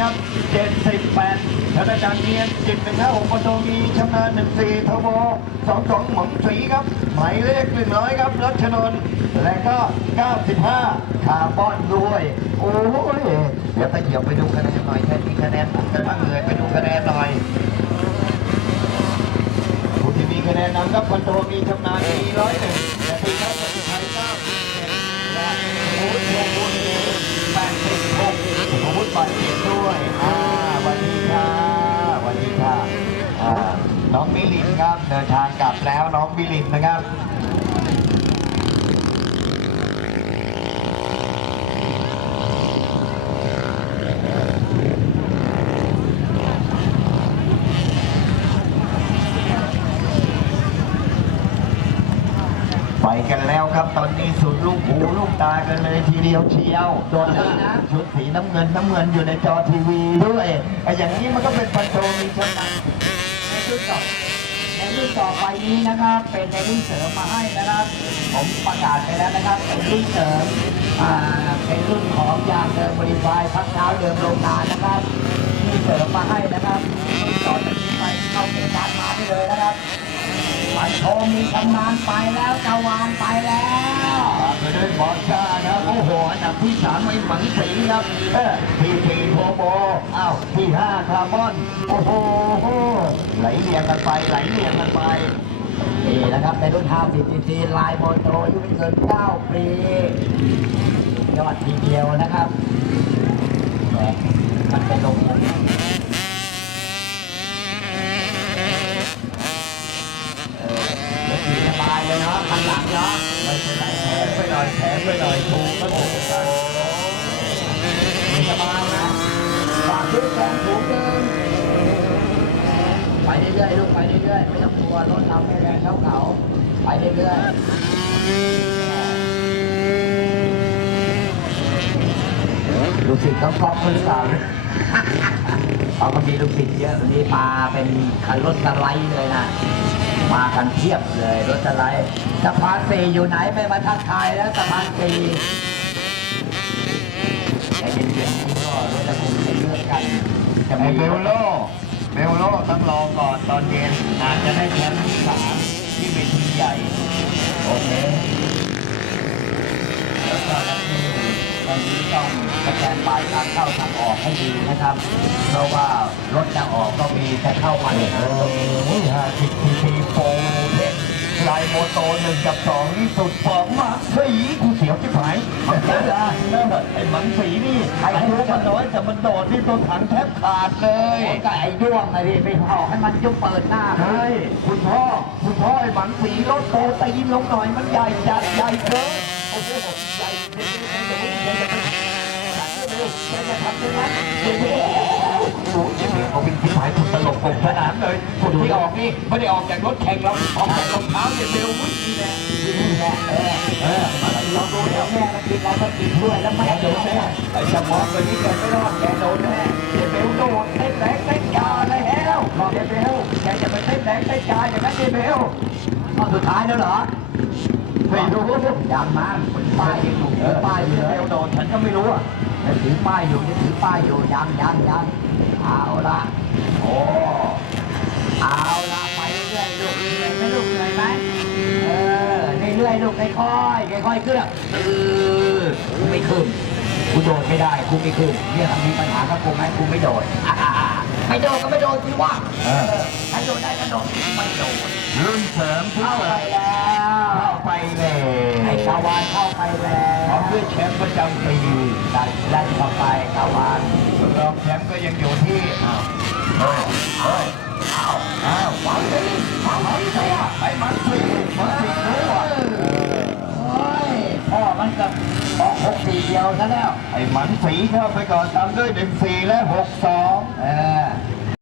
ครับ78ธนจันทร์เนียน715ประตูมีชำนาญ14ทบ22หมองศรีครับ หมายเลข 100 ครับรัชนนท์และก็ 95คาร์บอนด้วย โอ้ยเดี๋ยวตะเกียบไปดูคะแนนหน่อยแค่มีคะแนนตัดกันบ้งเลยไปดูคะแนนหน่อยผู้ที่มีคะแนนนำครับคนโตมีชำนาญมีร้อยหนึ่งแต่ที่ครับปฏิชัยเก้าสิบเจ็ดและโอ้ยโอ้โหแปดสิบหกสุภวุฒิบาดเจ็บด้วยอ่าสวัสดีค่ะสวัสดีค่ะอ่าน้องมิลินครับ เดินทางกลับแล้วน้องมิลินนะครับไปกันแล้วครับตอนนี้สุดลูกหูลูกตากันเลยทีเดียวเชียวโดนนะชุดสีน้ำเงินน้ำเงินอยู่ในจอทีวีด้วยไอ้อย่างนี้มันก็เป็นพันโทมีชนะในรุ่นต่อ ในรุ่นต่อไปนี้นะครับ เป็นในรุ่นเสริมมาให้นะครับ ผมประกาศไปแล้วนะครับ เป็นรุ่นเสริมอ่าเป็นรุ่นของยางเดิมบริไฟพักเท้าเดิมโรงงานนะครับที่เสริมมาให้นะครับต่อจากนี้ไปเข้าเกณฑ์การมาได้เลยนะครับปันโทมีชำนาญไปแล้วจาวานไปแล้วไปด้วยบอสชาครับโอ้โหอันดับที่สามไอ้หมังสีครับเออที่สี่โทโบอ้าวที่ห้าคาร์บอนโอ้โห ไหลเรียงกันไปไหลเรียงกันไปนี่นะครับในรุ่น 50 cc ลายโมโตอายุไม่เกิน9ปียอดทีเดียวนะครับแหมมันเป็นลงเออสบายเลยเนาะคันหลังเนาะไม่เป็นไรแถมไปหน่อยแถมไปหน่อยถูกก็ถูกกัน ขี่สบายนะฝากด้วยกองถูงเดิมไปเรื่อยๆลูกไปเรื่อยๆไม่ต้องกลัวรถเราไม่แรงเท่าเขา ไปเรื่อยๆลูกศิษย์เขาฟ้องเขาหรือเปล่าเขาก็มีลูกศิษย์เยอะวันนี้มาเป็นคันรถสไลด์เลยนะมากันเทียบเลยรถสไลด์สะพานสี่อยู่ไหนไม่มาทักทายแล้วสะพานสี่ใจเย็นๆนี่ก็รถจะคงจะเลือกกันจะไอ้มีเบลโล เบลโลต้องรอก่อนตอนเย็นอาจจะได้แชมป์ที่สามที่เวทีใหญ่ โอเคแล้วก็ตอนนี้ต้องสแกนบายทางเข้าทางออกให้ดีนะครับ เพราะว่ารถจะออกก็มีจะเข้ามาในโอ้ทางตรงนี้โหห้าสิบทีทีโปรเพชรลายโมโตหนึ่งกับสองนี่สุดสองมาสีกูเสี ยวจิ๋หายมันเสียดายไอ้หมันสีนี่ไอ้ตัวมันน้อยแต่มันโดดที่ตัวถังแทบขาดเลยก็ไอ้ด้วงนะดิไปออกให้มันยุบเปิดหน้าใช่คุณพ่อคุณพ่อไอ้หมันสีลดโปรตีนลงหน่อยมันใหญ่จัดใหญ่เกินโอ้โหใหญ่จริงๆเดี๋ยวเดี๋ยวเดี๋ยวเดี๋ยวเดี๋ยวจะทำยังไงเดี๋ยวเดี๋ยวโอ้โหเดี๋ยวเขาเป็นที่หมายคุณตลกผมขนาดเลยคนที่ออกนี่ไม่ได้ออกจากรถแข่งแล้วออกจากรองเท้าเดี๋ยวเร็ววิ่งนี่แหละนี่แหละ เราโดูเดี๋ยวแม่มากินเราก็กินด้วยแล้วแม่โดนแน่ไอ้เฉพาะตัวนี้แกไม่รอดแกโดนแน่เดี๋ยวเร็วโดนเต้นแรงเต้นกาเลยแล้วรอเดี๋ยวเร็วแกจะไปเต้นแรงเต้นกาอย่างนั้นเดี๋ยวเร็วตอนสุดท้ายแล้วเหรอไม่รู้ยังมั้งป้ายยังอยู่ป้ายอยู่เดี๋ยวโดนฉันก็ไม่รู้อะถือป้ายอยู่นี่ถือป้ายอยู่ยังยังยังเอาละโอ้เอา รื่อยๆลูกค่อยๆค่อยๆขึ้นเออกูไม่ขึ้นกูโดดไม่ได้กูไม่ขึ้นเนี่ยทำมีปัญหากับกูไหมกูไม่โดดอ่าๆไม่โดดก็ไม่โดดสิวะเออถ้าโดดได้ก็โดดไม่โดดรุ่นเสริมทุกเข้าเสไปริมแล้วเข้าไปเลยไอ้กาวานเข้าไปแล้พร้อวมด้วยแชมป์ประจำปีดันดันเข้าไปกาวานรองแชมป์ก็ยังอยู่ที่อ้าวเฮ้ยเฮ้ยเอาอ้าวหวังสิหวังสิไอ้มันสิมันสิรู้อะ เฮ้ยพ่อมัน กับออกหกสี่เดียวซะแล้ว ไอ้หมันสีเข้าไปก่อนตามด้วยหนึ่งสี่และหกสองเออ